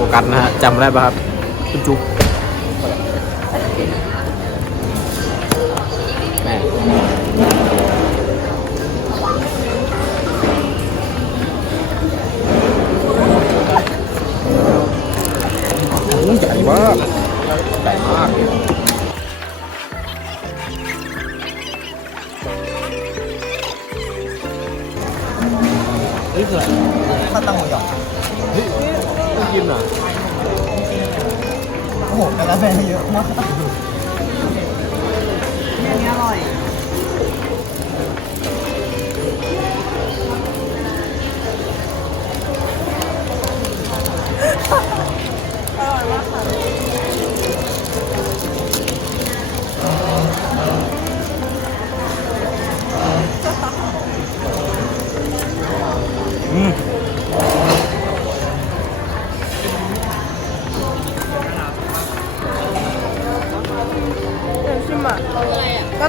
โฟกัสนะฮะจำได้ป่ะครับคุณจุ๊บแม่ใหญ่มากใหญ่มากเฮ้ยคืออะไรข้าวตังหมูหยอง เฮ้ยไม่กินอะโอ้โหกระแฟเยอะมากอันนี้อร่อย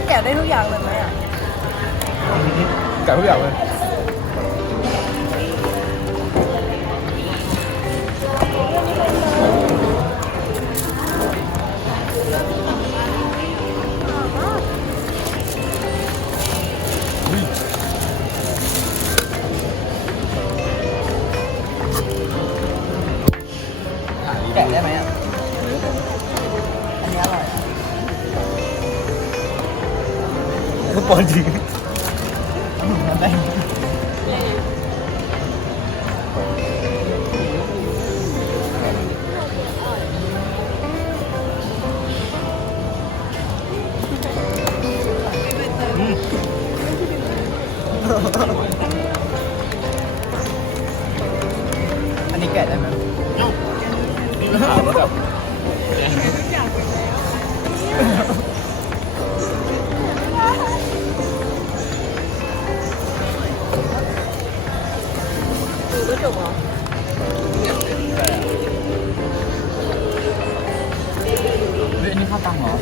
แกะได้ทุกอย่างเลยไหมอะ แก่ทุกอย่างเลย ก็ปอนจริงอันนี้แกะได้ไหมถามว่าแบบดู เหรอ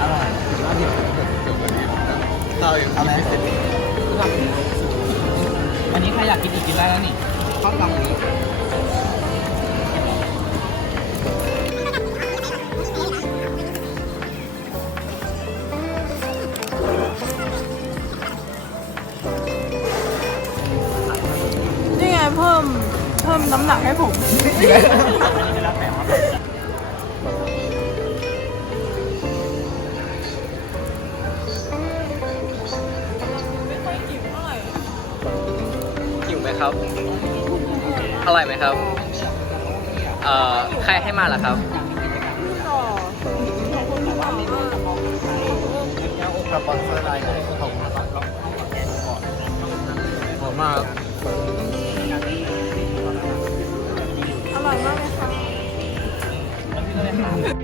อร่อยเอาไหมอันนี้ใครอยากกินอีกกินได้แล้วนี่ข้าวตังนี้ิ่มเพิ่มน้ำหนักให้ผม หิวไหมครับ อร่อไหมครับ เอ่อ ใครให้มาล่ะครับสปอนเซอร์รายไหนของผมมาก ค่ะ